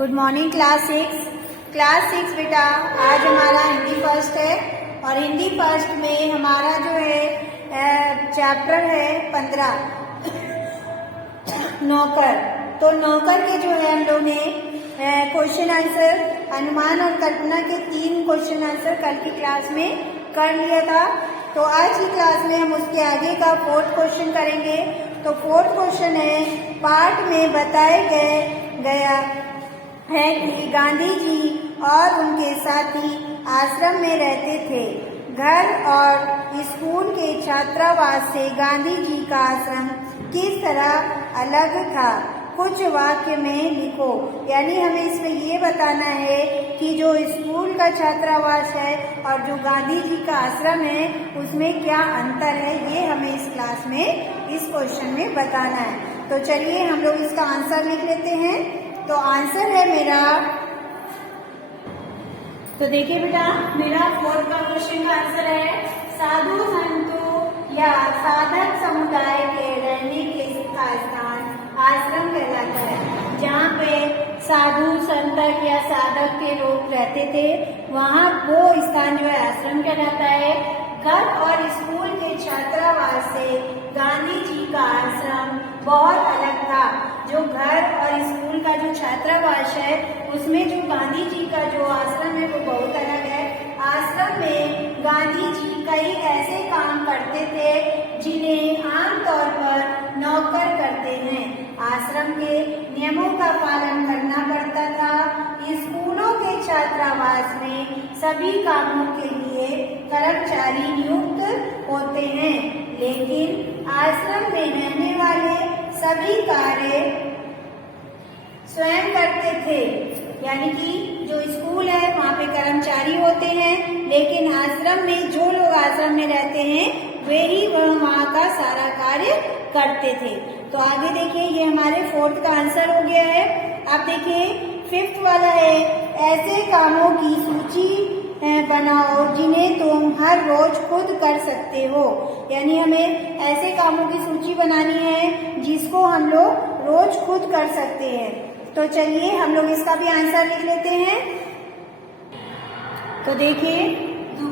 Good morning class six बेटा। आज हमारा हिंदी फर्स्ट है और हिंदी फर्स्ट में हमारा जो है चैप्टर है 15 नौकर। तो नौकर के जो है हम लोग ने क्वेश्चन आंसर अनुमान और कल्पना के 3 क्वेश्चन आंसर कल की क्लास में कर लिया था। तो आज की क्लास में हम उसके आगे का 4th क्वेश्चन करेंगे। तो 4th क्वेश्चन है, पाठ में बताए गया है कि गांधी जी और उनके साथी आश्रम में रहते थे। घर और स्कूल के छात्रावास से गांधी जी का आश्रम किस तरह अलग था, कुछ वाक्य में लिखो। यानी हमें इसमें ये बताना है कि जो स्कूल का छात्रावास है और जो गांधी जी का आश्रम है उसमें क्या अंतर है, ये हमें इस क्लास में इस क्वेश्चन में बताना है। तो चलिए हम लोग इसका आंसर लिख लेते हैं। तो आंसर है मेरा, तो देखिए बेटा मेरा 4th का क्वेश्चन का आंसर है, साधु संतों या साधक समुदाय के रहने के का स्थान आश्रम कहलाता है। जहाँ पे साधु संत या साधक के लोग रहते थे वहाँ वो स्थान जो है आश्रम कहलाता है। घर और स्कूल के छात्रावास से गांधी जी का आश्रम बहुत अलग था। जो घर और स्कूल का जो छात्रावास है उसमें जो गांधी जी का जो आश्रम है वो बहुत अलग है। आश्रम में गांधी जी कई ऐसे काम करते थे जिन्हें आमतौर पर नौकर करते हैं। आश्रम के नियमों का पालन करना पड़ता था। स्कूलों के छात्रावास में सभी कामों के लिए कर्मचारी नियुक्त होते हैं, लेकिन आश्रम में रहने वाले सभी कार्य स्वयं करते थे। यानी कि जो स्कूल है वहाँ पे कर्मचारी होते हैं, लेकिन आश्रम में जो लोग आश्रम में रहते हैं वे ही वहाँ का सारा कार्य करते थे। तो आगे देखिए ये हमारे 4th का आंसर हो गया है। आप देखिए 5th वाला है, ऐसे कामों की सूची बनाओ जिन्हें तुम हर रोज खुद कर सकते हो। यानी हमें ऐसे कामों की सूची बनानी है जिसको हम लोग रोज खुद कर सकते हैं। तो चलिए हम लोग इसका भी आंसर लिख लेते हैं। तो देखिए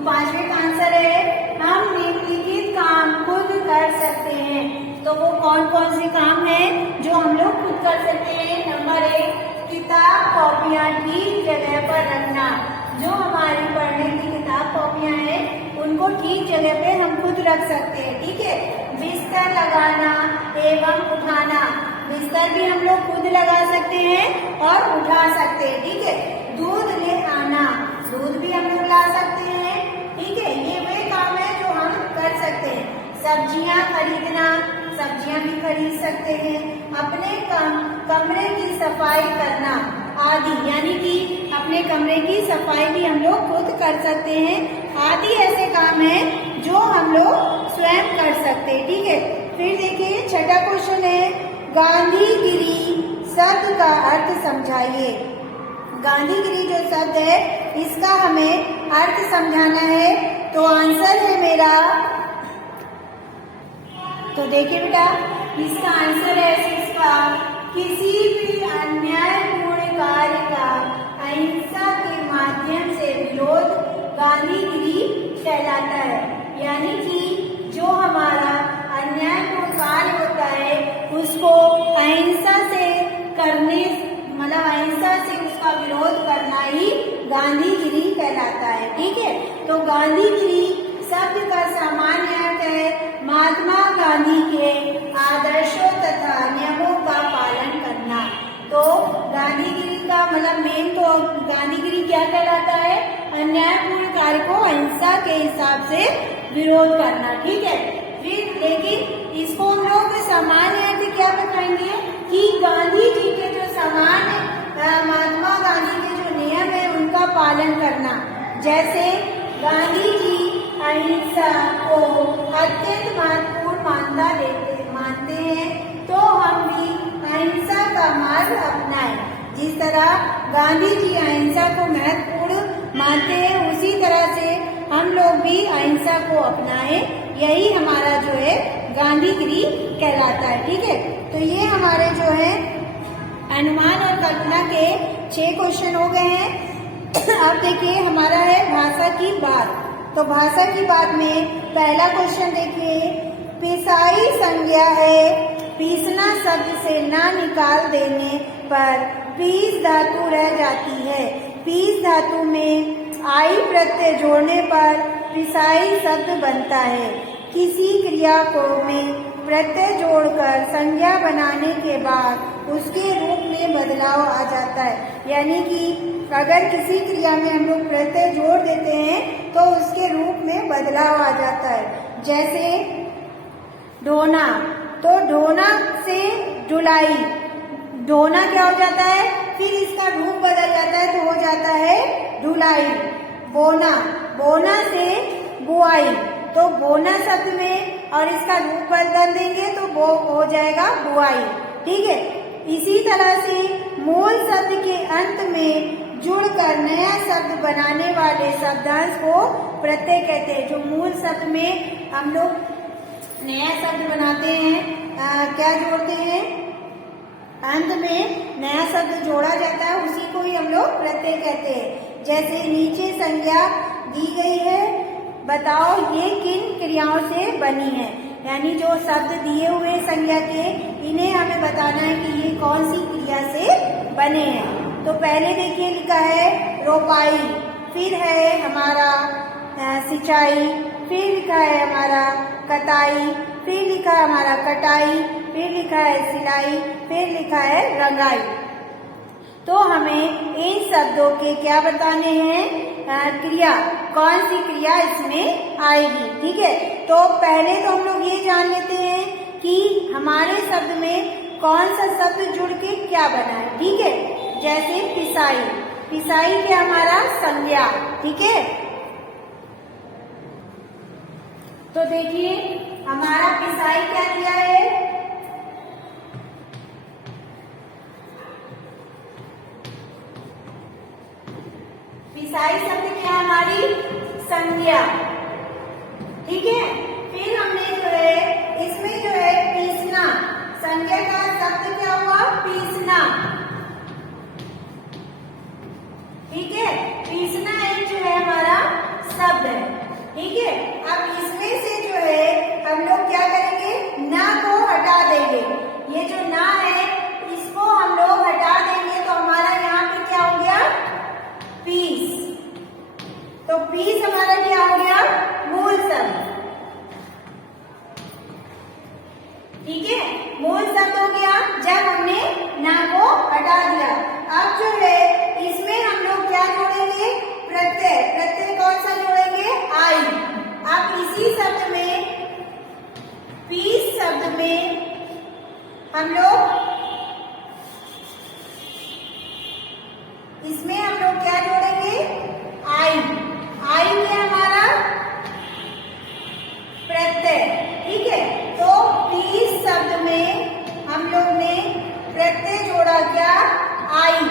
5वें का आंसर है, हम निम्नलिखित काम खुद कर सकते हैं। तो वो कौन कौन से काम हैं जो हम लोग खुद कर सकते हैं। नंबर 1, किताब कॉपियाँ ठीक जगह पर रखना। जो हमारी पढ़ने की किताब कॉपियाँ हैं उनको ठीक जगह पे हम खुद रख सकते हैं, ठीक है। बिस्तर लगाना एवं उठाना, बिस्तर भी हम लोग खुद लगा सकते हैं और उठा सकते हैं, ठीक है। दूध ले आना, दूध भी हम लोग ला सकते हैं, ठीक है। ये वे काम है जो हम कर सकते हैं। सब्जियां खरीदना, सब्जियां भी खरीद सकते हैं। अपने कमरे की सफाई करना आदि, यानी कि अपने कमरे की सफाई भी हम लोग खुद कर सकते हैं। आदि ऐसे काम हैं जो हम लोग स्वयं कर सकते हैं, ठीक है। फिर देखिए 6ठा क्वेश्चन है, गांधीगिरी शब्द का अर्थ समझाइए। गांधीगिरी जो शब्द है इसका हमें अर्थ समझाना है। तो आंसर है मेरा, तो देखिए बेटा इसका आंसर है 6 का, किसी भी अन्यायपूर्ण कार्य का अहिंसा के माध्यम से विरोध गांधीगिरी कहलाता है। यानी कि जो हमारा अन्यायपूर्ण कार्य होता है उसको अहिंसा से करने, मतलब अहिंसा से उसका विरोध करना ही गांधीगिरी कहलाता है, ठीक है। तो गांधीगिरी शब्द का सामान्य अर्थ है महात्मा गांधी के आदर्शों तथा नियमों का पालन करना। तो गांधीगिरी का मतलब मेन तो गांधीगिरी क्या कहलाता है, अन्यायपूर्ण कार्य को अहिंसा के हिसाब से विरोध करना, ठीक है। फिर लेकिन इसको हम लोग सामान्य अर्थ क्या बताएंगे कि गांधी जी के जो सामान्य महात्मा गांधी के जो नियम है उनका पालन करना। जैसे गांधी जी अहिंसा को अत्यंत महत्वपूर्ण मानते हैं, तो हम भी अहिंसा का मार्ग अपनाएं। जिस तरह गांधी जी अहिंसा को महत्वपूर्ण मानते हैं उसी तरह से हम लोग भी अहिंसा को अपनाएं। यही हमारा जो है गांधीगिरी कहलाता है, ठीक है। तो ये हमारे जो है अनुमान और कल्पना के 6 क्वेश्चन हो गए हैं। अब देखिए हमारा है भाषा की बात। तो भाषा की बात में पहला क्वेश्चन देखिए, पिसाई संज्ञा है, पीसना शब्द से ना निकाल देने पर पीस धातु रह जाती है। पीस धातु में आई प्रत्यय जोड़ने पर पिसाई शब्द बनता है। किसी क्रिया को में प्रत्यय जोड़कर संज्ञा बनाने के बाद उसके रूप में बदलाव आ जाता है। यानी कि अगर किसी क्रिया में हम लोग प्रत्यय जोड़ देते हैं तो उसके रूप में बदलाव आ जाता है। जैसे ढोना, तो ढोना से ढुलाई, ढोना क्या हो जाता है, फिर इसका रूप बदल जाता है तो हो जाता है ढुलाई। बोना, बोना से बुआई, तो बोना शब्द में और इसका रूप बदल देंगे तो वो हो जाएगा बुआई। ठीक है, इसी तरह से मूल शब्द के अंत में जुड़कर नया शब्द बनाने वाले शब्दांश को प्रत्यय कहते हैं। जो मूल शब्द में हम लोग नया शब्द बनाते हैं, क्या जोड़ते हैं, अंत में नया शब्द जोड़ा जाता है, उसी को ही हम लोग प्रत्यय कहते हैं। जैसे नीचे संज्ञा दी गई है, बताओ ये किन क्रियाओं से बनी है। यानी जो शब्द दिए हुए संज्ञा के, इन्हें हमें बताना है कि ये कौन सी क्रिया से बने हैं। तो पहले देखिए लिखा है रोपाई, फिर है हमारा सिंचाई, फिर लिखा है हमारा कताई, फिर लिखा है हमारा कटाई, फिर लिखा है सिलाई, फिर लिखा है रंगाई। तो हमें इन शब्दों के क्या बताने हैं, क्रिया, कौन सी क्रिया इसमें आएगी। ठीक है, तो पहले तो हम लोग ये जान लेते हैं कि हमारे शब्द में कौन सा शब्द जुड़ के क्या बना है। ठीक है, जैसे पिसाई, पिसाई क्या हमारा संज्ञा। ठीक है, तो देखिए हमारा पिसाई क्या किया है, पिसाई शब्द क्या हमारी संज्ञा। ठीक है, फिर हमने जो है इसमें जो है पीसना, संज्ञा का शब्द क्या हुआ, पीसना। ठीक है, पीसना एक जो है हमारा शब्द है। ठीक है, अब इसमें से जो है हम लोग क्या करेंगे, ना को हटा देंगे। ये जो ना है इसको हम लोग हटा देंगे तो हमारा यहाँ पे क्या हो गया, पीस। तो पीस हमारा क्या हो गया, मूल शब्द। ठीक है, मूल शब्द हो गया जब हमने ना को हटा दिया। अब जो है इसमें हम लोग क्या जोड़ेंगे, प्रत्यय। प्रत्यय कौन सा जोड़ेंगे, आई। अब इसी शब्द में, पीस शब्द में हम लोग, इसमें हम लोग क्या जोड़ेंगे, आई। आई में हमारा प्रत्यय। ठीक है, तो पीस शब्द में हम लोग ने प्रत्यय जोड़ा क्या, आई।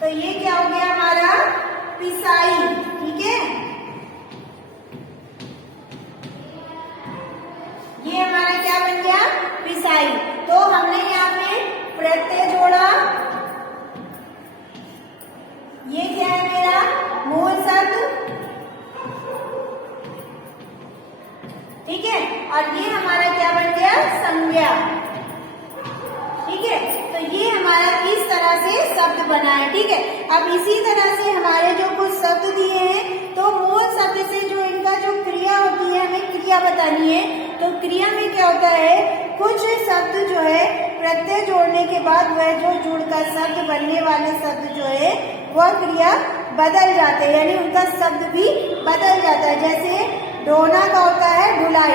तो ये क्या हो गया हमारा, पिसाई। ठीक है, ये हमारा क्या बन गया, पिसाई। तो हमने यहाँ पे प्रत्यय जोड़ा, ये क्या है मेरा मूल शब्द। ठीक है, और ये हमारा क्या बन गया, संज्ञा। ठीक है, तो ये हमारा इस तरह से शब्द बना है। ठीक है, अब इसी तरह से हमारे जो कुछ शब्द दिए हैं, तो मूल शब्द से जो इनका जो क्रिया होती है, हमें क्रिया बतानी है। तो क्रिया में क्या होता है, कुछ शब्द जो है प्रत्यय जोड़ने के बाद वह जो जुड़कर शब्द बनने वाले शब्द जो है वह क्रिया बदल जाते हैं, यानी उनका शब्द भी बदल जाता है। जैसे ढोना का होता है ढुलाई।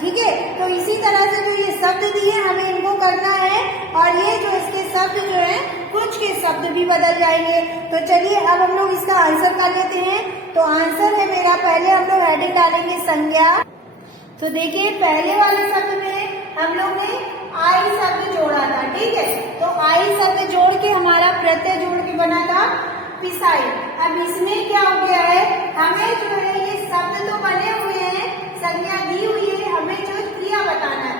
ठीक है, तो इसी तरह से जो ये शब्द दिए हमें इनको करना है, और ये जो इसके शब्द जो है कुछ के शब्द भी बदल जाएंगे। तो चलिए अब हम लोग इसका आंसर कर लेते हैं। तो आंसर है मेरा, पहले हम लोग हेडिंग डालेंगे संज्ञा। तो देखिए पहले वाले शब्द में हम लोग ने आई शब्द जोड़ा था। ठीक है, तो आई शब्द जोड़ के हमारा प्रत्यय जोड़ के बना था पिसाई। अब इसमें क्या हो गया है, हमें जो है ये शब्द तो बने हुए हैं, संज्ञा दी हुई है, हमें जो क्रिया बताना है।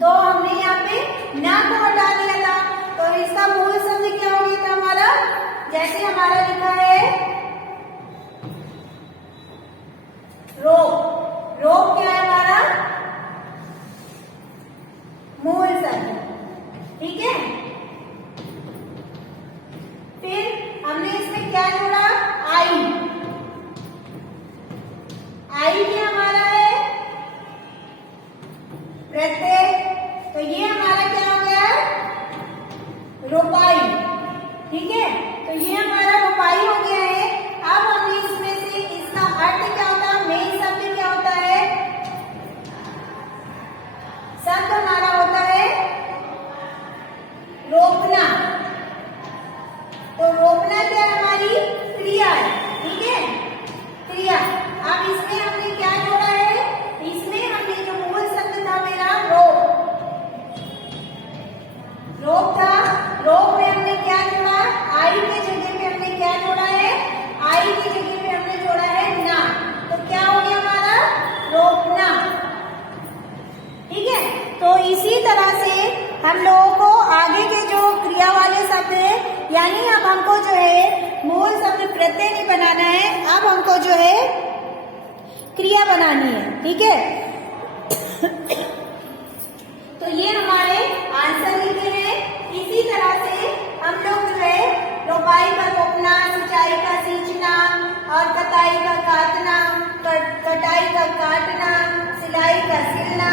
तो हमने यहाँ पे ना को हटा दिया था, तो इसका मूल शब्द क्या हो गया था हमारा, जैसे हमारा लिखा है रोप। रोप क्या है हमारा मूल शब्द, ठीक है। फिर हमने इसमें क्या जोड़ा, आई। आई क्या हमारा है प्रत्यय, तो ये हमारा क्या हो गया रोपाई, ठीक है। तो ये हमारा रोपाई हो गया है। अब हमने इसमें से इसका अर्थ क्या होता है, मेन शब्द क्या होता है, शब्द हमारा होता है रोपना। तो रोपना क्या है हमारी क्रिया है, ठीक है, क्रिया। अब इसमें हमने क्या जोड़ा है, इसमें हमने जो मूल शब्द था मेरा रोप, रोप था। रोप में हमने क्या जोड़ा, आई के जगह पे हमने क्या जोड़ा है, आई की जगह पे हमने जोड़ा है ना। तो क्या हो गया हमारा रोपना, ठीक है। तो इसी तरह से हम लोगों को आगे के जो क्रिया वाले शब्द है, यानी अब हमको जो है मूल शब्द प्रत्यय नहीं बनाना है, अब हमको जो है क्रिया बनानी है, ठीक है। तो ये हमारे आंसर लिखे हैं। इसी तरह से हम लोग जो है रोपाई का रोपना, सिंचाई का सींचना और कटाई का काटना, कटाई का काटना, सिलाई का सिलना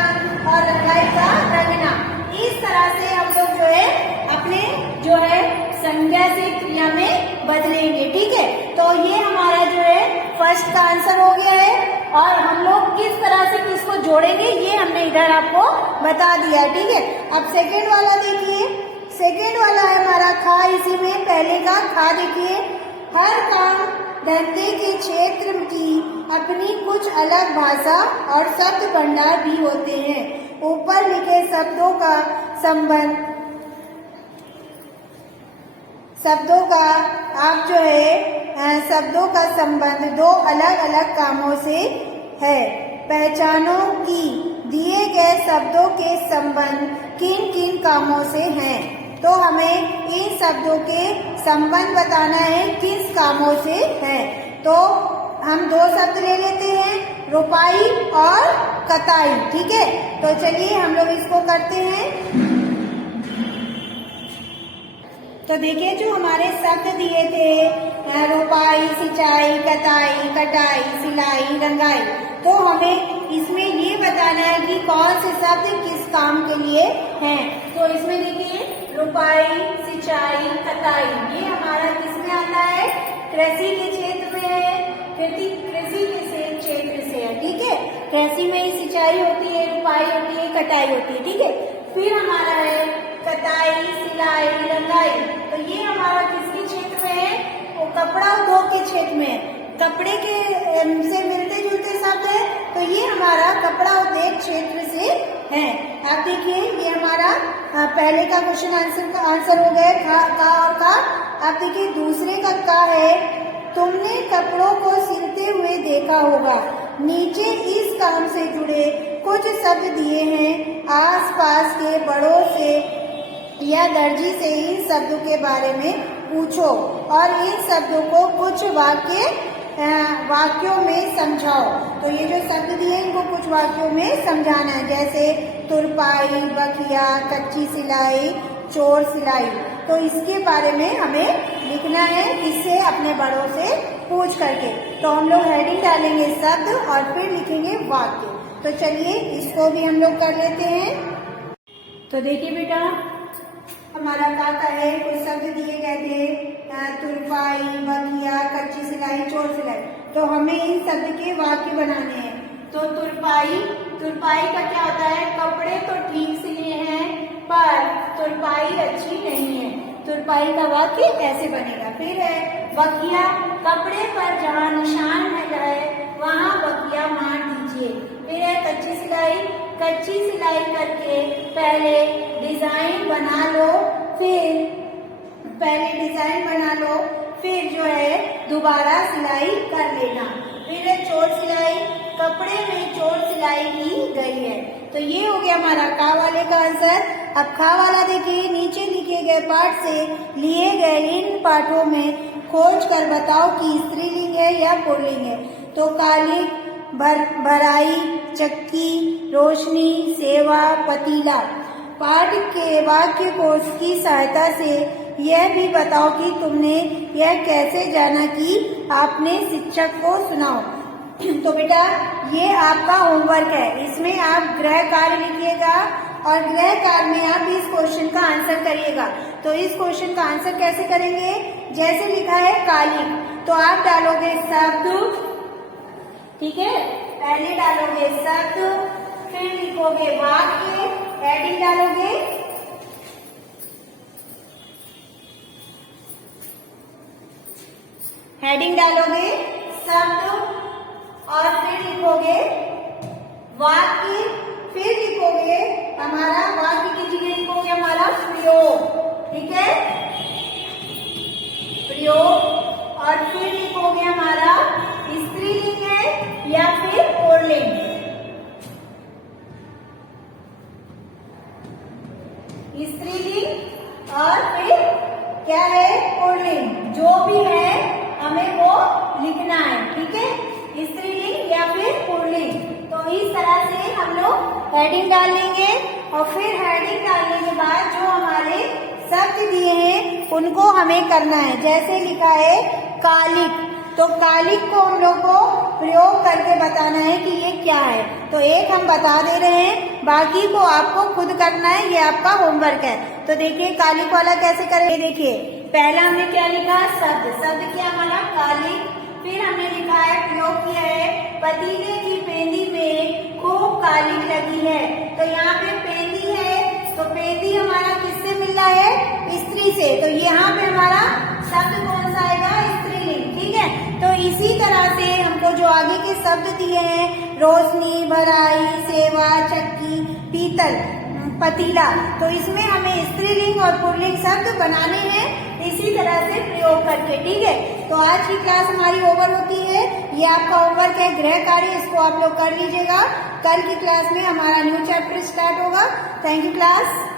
और रंगाई का रंगना, इस तरह से हम लोग जो है अपने जो है संज्ञा से क्रिया में बदलेंगे, ठीक है। तो ये हमारा जो है फर्स्ट का आंसर हो गया है। और हम लोग किस तरह से किसको जोड़ेंगे ये हमने इधर आपको बता दिया, ठीक है। अब सेकेंड वाला देखिए, सेकेंड वाला है हमारा खा। इसी में पहले का खा देखिए, हर काम धंधे के क्षेत्र की अपनी कुछ अलग भाषा और शब्द भंडार भी होते हैं। ऊपर लिखे शब्दों का संबंध, शब्दों का आप जो है शब्दों का संबंध दो अलग अलग कामों से है। पहचानो कि दिए गए शब्दों के संबंध किन किन कामों से हैं। तो हमें इन शब्दों के संबंध बताना है किस कामों से है। तो हम दो शब्द ले लेते हैं, रोपाई और कटाई, ठीक है। तो चलिए हम लोग इसको करते हैं। तो देखिए जो हमारे शब्द दिए थे रोपाई, सिंचाई, कटाई, कटाई, सिलाई, रंगाई, तो हमें इसमें ये बताना है कि कौन से शब्द किस काम के लिए हैं। तो इसमें देखिए रोपाई, सिंचाई, कटाई, ये हमारा किसमें आता है, कृषि के क्षेत्र में है, कृषि के क्षेत्र से है, ठीक है। कृषि में ही सिंचाई होती है, रोपाई होती है, कटाई होती है, ठीक है। फिर हमारा है कटाई, सिलाई, रंगाई, तो ये हमारा किसके क्षेत्र में है, वो कपड़ा उद्योग के क्षेत्र में है। कपड़े के से मिलते जुलते शब्द है, तो ये हमारा कपड़ा उद्योग क्षेत्र से है। आप देखिए ये हमारा पहले का क्वेश्चन आंसर हो गया का और का। आप देखिए दूसरे का है, तुमने कपड़ों को सिलते हुए देखा होगा। नीचे इस काम से जुड़े कुछ शब्द दिए हैं, आसपास के बड़ों से या दर्जी से इन शब्दों के बारे में पूछो और इन शब्दों को कुछ वाक्यों में समझाओ। तो ये जो शब्द दिए इनको कुछ वाक्यों में समझाना है, जैसे तुरपाई, बखिया, कच्ची सिलाई, चोर सिलाई। तो इसके बारे में हमें लिखना है, किससे, अपने बड़ों से पूछ करके। तो हम लोग हेडिंग डालेंगे शब्द और फिर लिखेंगे वाक्य। तो चलिए इसको भी हम लोग कर लेते हैं। तो देखिए बेटा हमारा का है, कुछ शब्द दिए गए थे, तुरपाई, बखिया, कच्ची सिलाई, चोर सिलाई। तो हमें इन शब्द के वाक्य बनाने हैं। तो तुरपाई का क्या होता है, कपड़े तो ठीक सिले हैं पर तुरपाई अच्छी नहीं है। तुरपाई का वाक्य ऐसे बनेगा। फिर है बखिया, कपड़े पर जहाँ निशान है वहाँ बखिया मार दीजिए। फिर है कच्ची सिलाई करके पहले डिजाइन बना लो, फिर जो है दोबारा सिलाई कर लेना। फिर है चोर सिलाई, कपड़े में चोर सिलाई की गई है। तो ये हो गया हमारा का वाले का आंसर। अब खा वाला देखिए, नीचे लिखे गए पाठ से लिए गए इन पाठों में खोज कर बताओ कि स्त्रीलिंग है या पुल्लिंग है। तो कालिक, भराई, चक्की, रोशनी, सेवा, पतीला। पाठ के वाक्य कोश की सहायता से यह भी बताओ कि तुमने यह कैसे जाना कि आपने शिक्षक को सुनाओ। तो बेटा ये आपका होमवर्क है, इसमें आप गृह कार्य लिखिएगा और गृह कार्य में आप इस क्वेश्चन का आंसर करिएगा। तो इस क्वेश्चन का आंसर कैसे करेंगे, जैसे लिखा है कालिक, तो आप डालोगे शब्द, ठीक है, पहले डालोगे शब्द, फिर लिखोगे वाक्य, हेडिंग डालोगे, हेडिंग डालोगे शब्द और फिर लिखोगे वाक्य, फिर लिखोगे हमारा वाक्य की जगह लिखोगे हमारा प्रयोग, ठीक है, प्रयोग, और फिर लिखोगे हमारा स्त्रीलिंग है या फिर पुल्लिंग। स्त्रीलिंग और फिर क्या है, पुल्लिंग, जो भी है हमें वो लिखना है, ठीक है, स्त्रीलिंग या फिर पुल्लिंग। तो इस तरह से हम लोग हेडिंग डाल लेंगे और फिर हेडिंग डालने के बाद जो हमारे शब्द दिए हैं उनको हमें करना है। जैसे लिखा है कालिक, तो कालिक को हम लोग को प्रयोग करके बताना है कि ये क्या है। तो एक हम बता दे रहे हैं, बाकी को आपको खुद करना है, ये आपका होमवर्क है। तो देखिए कालिक वाला कैसे करेंगे, देखिए पहला हमने क्या लिखा, शब्द, शब्द क्या हमारा कालिक, फिर हमने लिखा है, प्रयोग किया है, पतीले की पेंदी में खूब कालिक लगी है। तो यहाँ पे पेंदी है, तो पेंदी हमारा किससे मिल रहा है, स्त्री से, तो यहाँ पे हमारा शब्द कौन सा आएगा, स्त्रीलिंग, ठीक है। तो इसी तरह से हमको जो आगे के शब्द दिए हैं, रोशनी, भराई, सेवा, चक्की, पीतल, पतीला, तो इसमें हमें स्त्रीलिंग और पुल्लिंग शब्द बनाने हैं इसी तरह से प्रयोग करके, ठीक है। तो आज की क्लास हमारी ओवर होती है, ये आपका होमवर्क है, गृह कार्य, इसको आप लोग कर लीजिएगा। कल की क्लास में हमारा न्यू चैप्टर स्टार्ट होगा। Thank you class.